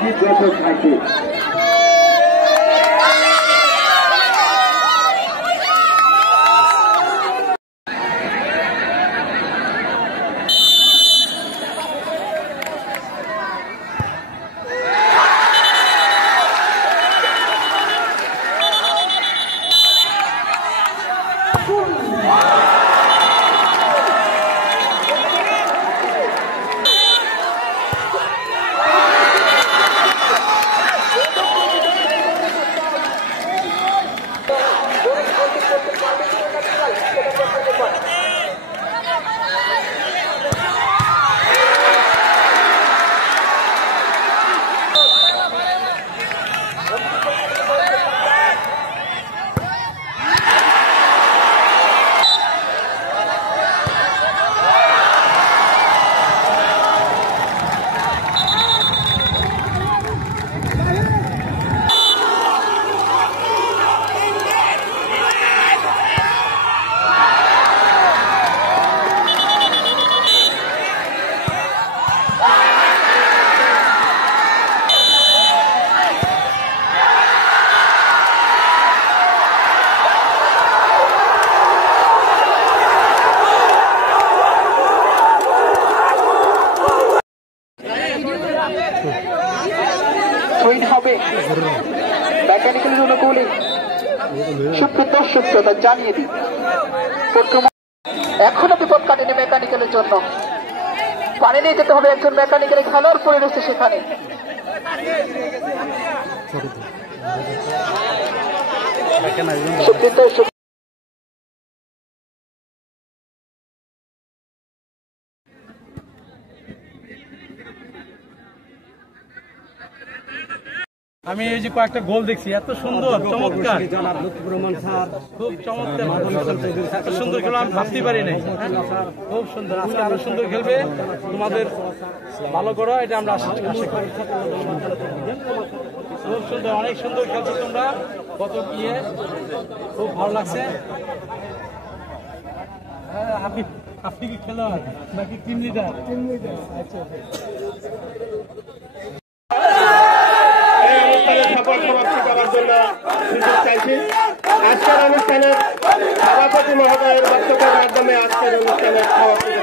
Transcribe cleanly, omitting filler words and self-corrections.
সাকিব ব্যাপক সাকিব হবে মেকানিক্যালের অনুকূলে সুপ্রদর্শকতা জানিয়ে দিই এখনো বিপদ কাটেনি মেকানিক্যালের জন্য পানি নিয়ে যেতে হবে একজন মেকানিক্যালের খেলোয়াড় পড়ে রয়েছে সেখানে আমি এই যে কয়েকটা গোল দেখছি এত সুন্দর চমৎকার খুব চমৎকার এত সুন্দর খেলো আমি ভাবতে পারি নাই খুব সুন্দর আজকে আরো সুন্দর খেলবে তোমাদের ভালো করো এটা আমরা আশা করি খুব সুন্দর অনেক সুন্দর খেলছো তোমরা কত গিয়ে খুব ভালো লাগছে আপনি কি খেলোয়াড় নাকি টিম লিডার আচ্ছা সমাপ্তি করার জন্য সুযোগ চাইছি আজকের অনুষ্ঠানের সভাপতি মহোদয়ের বক্তব্যের মাধ্যমে আজকের অনুষ্ঠানের সমাপ্তি